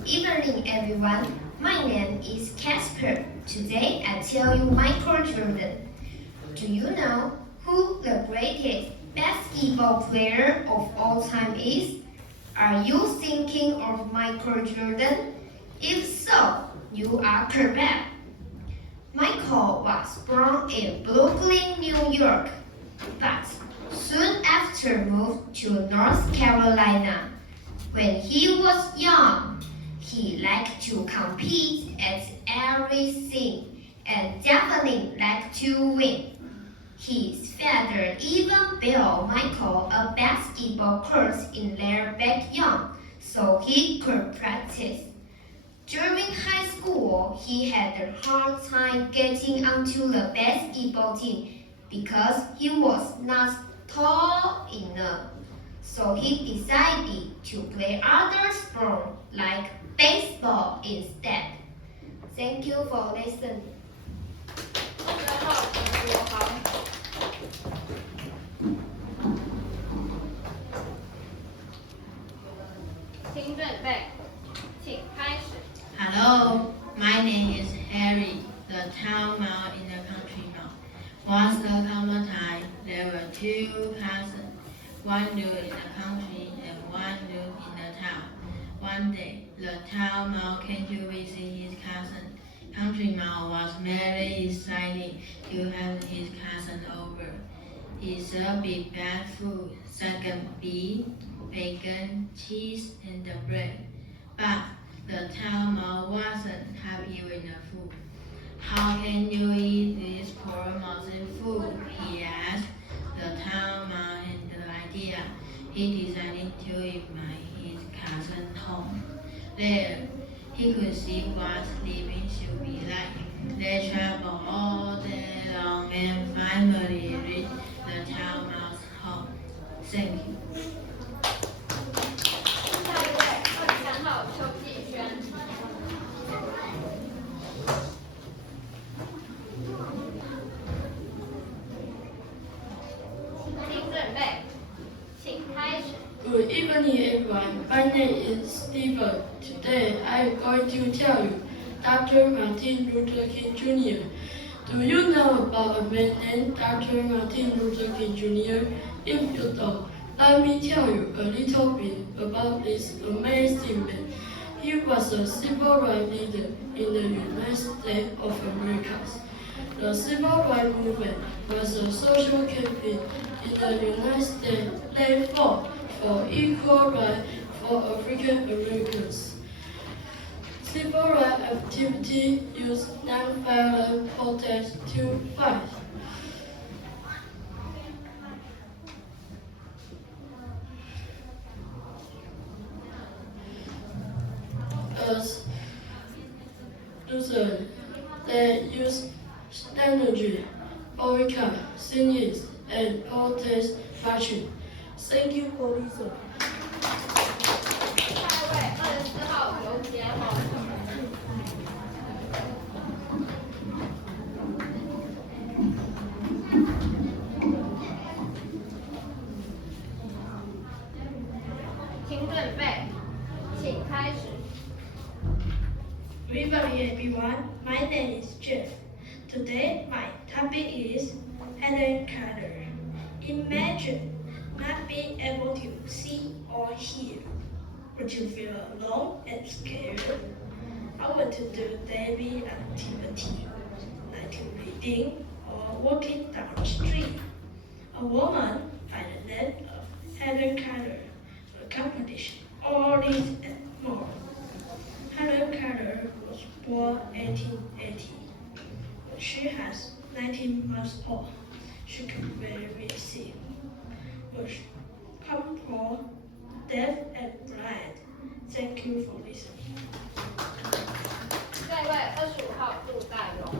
Good evening, everyone. My name is Casper. Today I tell you Michael Jordan. Do you know who the greatest basketball player of all time is? Are you thinking of Michael Jordan? If so, you are correct. Michael was born in Brooklyn, New York, but soon after moved to North Carolina. When he was young, he liked to compete at everything and definitely liked to win. His father even built Michael a basketball court in their backyard so he could practice. During high school, he had a hard time getting onto the basketball team because he was not tall enough. So he decided to play other sports like baseball instead. Thank you for listening. 3号陈国豪，请准备，请开始。 Hello, my name is Harry, the town mouse in the country mouse. Once upon a time, there were two cousins. One lived in the country and one lived in the town. One day, the town mouse came to visit his cousin. Country mouse was very excited to have his cousin over. He served bad food, second beef, bacon, cheese, and the bread. But the town mouse wasn't happy with the food. How can you eat this poor mouse's food? He asked. The town mouse had the idea. He decided to invite his cousin home. There, he could see what living should be like. They traveled all day long and finally reached the town mouse home. Thank you. 下一位23号邱继轩，请准备，请开始。 Good evening, everyone. My name is Stephen. Today, I am going to tell you Dr. Martin Luther King Jr. Do you know about a man named Dr. Martin Luther King Jr.? If you don't, let me tell you a little bit about this amazing man. He was a civil rights leader in the United States of America. The civil rights movement was a social campaign in the United States that fought for equal rights for African Americans. Civil rights activity used nonviolent protest to fight. As Luther, they used strategy, boycott, singing, and protest marching. Thank you for listening. 下一位24号刘杰宏，请准备，请开始。 Good evening, everyone. My name is Jeff. Today, my topic is Helen Keller. Imagine not being able to see or hear, but you feel alone and scared. I want to do daily activity, like reading or walking down the street. A woman by the name of Helen Keller accomplished all this and more. Helen Keller was born 1880. When she was 19 months old, she could barely see. Was poor, deaf, and blind. Thank you for listening. 下一位25号杜大荣，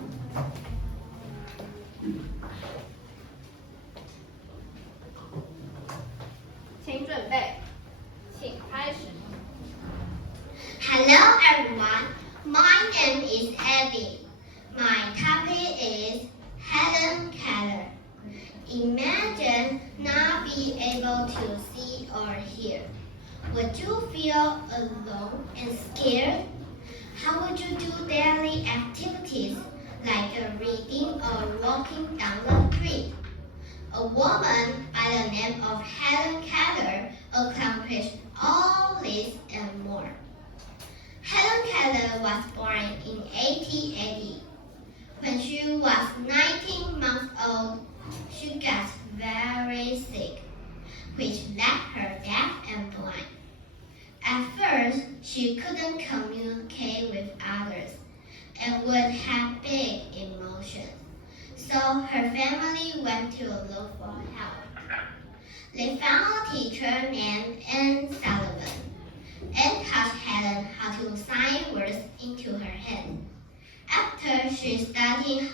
请准备，请开始。 Hello, everyone. My name is Abby. My topic is Helen Keller. Imagine not being able to see or hear, Would you feel alone and scared? How would you do daily activities like reading or walking down the street? A woman by the name of Helen Keller accomplished all this and more. Helen Keller was born in 1880. When she was 19 months old, she got very sick, which left her deaf and blind. At first, she couldn't communicate with others and would have big emotions, so her family went to look for help. They found a teacher named Anne Sullivan and taught Helen how to sign words into her head. After she started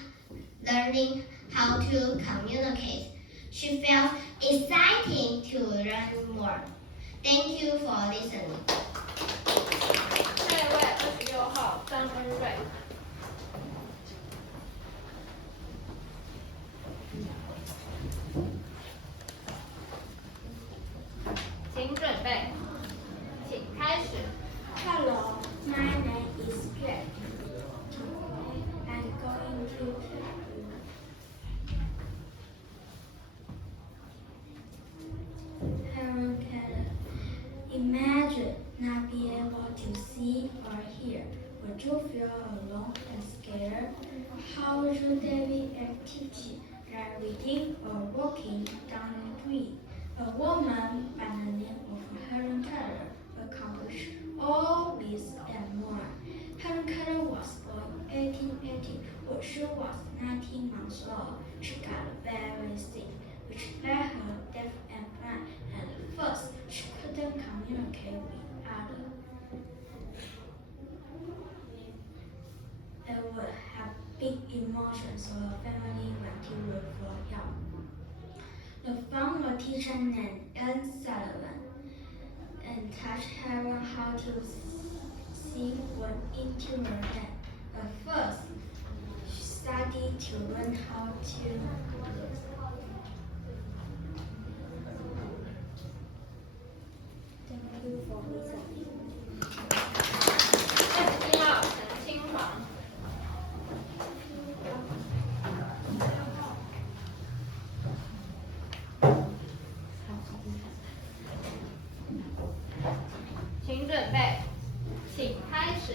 learning how to communicate, she felt exciting to learn more. Thank you for listening. 下一位26号张恩瑞。请准备，请开始。Hello, my name is Jeff. I'm going to tell you. Helen Keller. Imagine not being able to see or hear. Would you feel alone and scared? How would your daily activity like reading or walking down the street? A woman by the name of Helen Keller accomplished all this and more. Helen Keller was born in 1880. When she was 19 months old, she got very sick, which left her deaf and blind. At first, she couldn't communicate with others. They would have big emotions, so her family went to look for help. They found a teacher named Anne Sullivan and taught Helen how to see what into her head. At first, she studied to learn how to Thank you for listening. 21号陈清煌。请准备，请开始。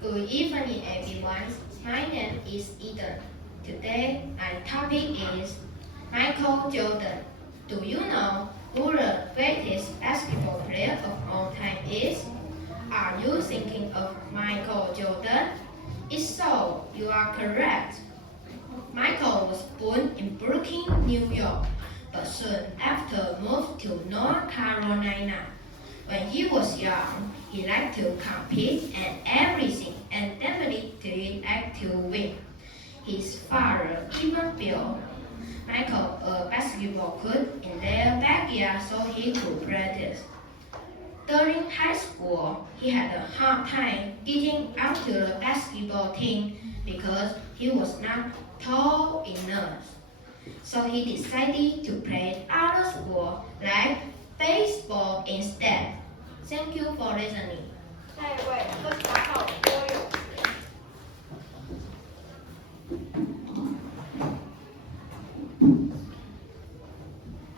Good evening, everyone. My name is Eden. Today, my topic is Michael Jordan. Do you know who the greatest basketball player of all time is? Are you thinking of Michael Jordan? If so, you are correct. Michael was born in Brooklyn, New York, but soon after moved to North Carolina. When he was young, he liked to compete and everything and definitely did like to win. His father even built Michael a basketball court in their backyard so he could practice. During high school, he had a hard time getting onto the basketball team because he was not tall enough. So he decided to play other sports like baseball instead. Thank you for listening. 下一位28号郭永杰。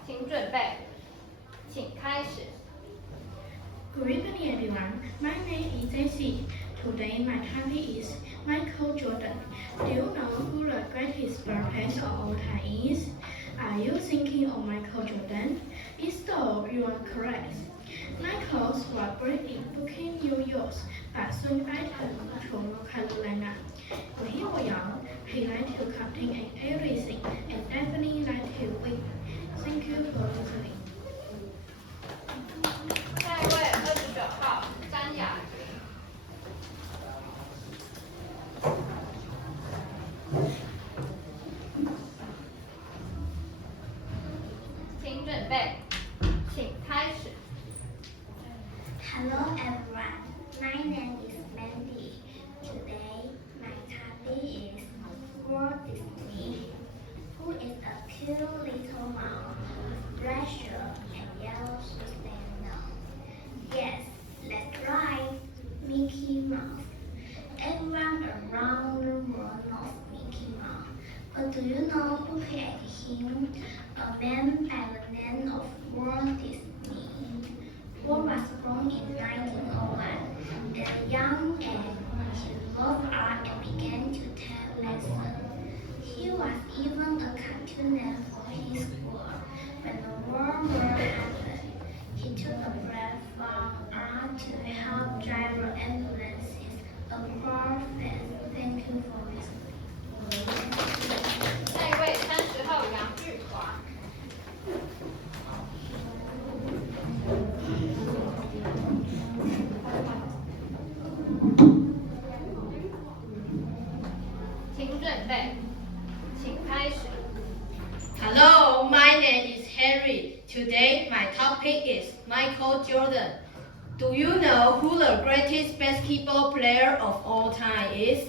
请准备，请开始。Good evening, everyone. My name is AC. Today, my topic is Michael Jordan. Do you know who the greatest player of all time is? Are you thinking of Michael Jordan? If so, you are correct. Michael was born in Brooklyn, New York, but soon after moved to North Carolina. When he was young, he liked to compete in everything and definitely liked to win. Thank you for listening. 下一位29号张雅云。请准备，请开始。Hello everyone, my name is Mandy. Today, my topic is Walt Disney, who is a cute little mouse with red shirt and yellow sandals. Mouse. Everyone around the world knows Mickey Mouse. But do you know who created him? A man by the name of Walt Disney. Walt was born in 1901. At a young age, he loved art and began to take lessons. He was even a cartoonist for his school. When the World War happened, he took a break from art to help drive ambulances across France. Thank you for listening. 下一位30号杨玉华。请准备，请开始。Hello, my name is Harry. Today, my topic is Michael Jordan. Do you know who the greatest basketball player of all time is?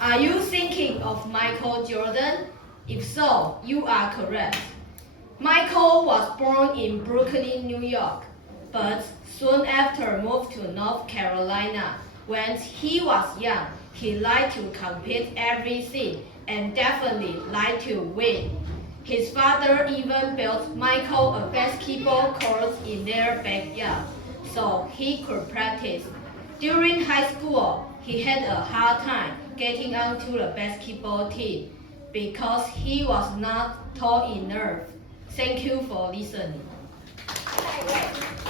Are you thinking of Michael Jordan? If so, you are correct. Michael was born in Brooklyn, New York, but soon after moved to North Carolina. When he was young, he liked to compete everything and definitely liked to win. His father even built Michael a basketball court in their backyard so he could practice. During high school, he had a hard time getting onto the basketball team because he was not tall enough. Thank you for listening. 下一位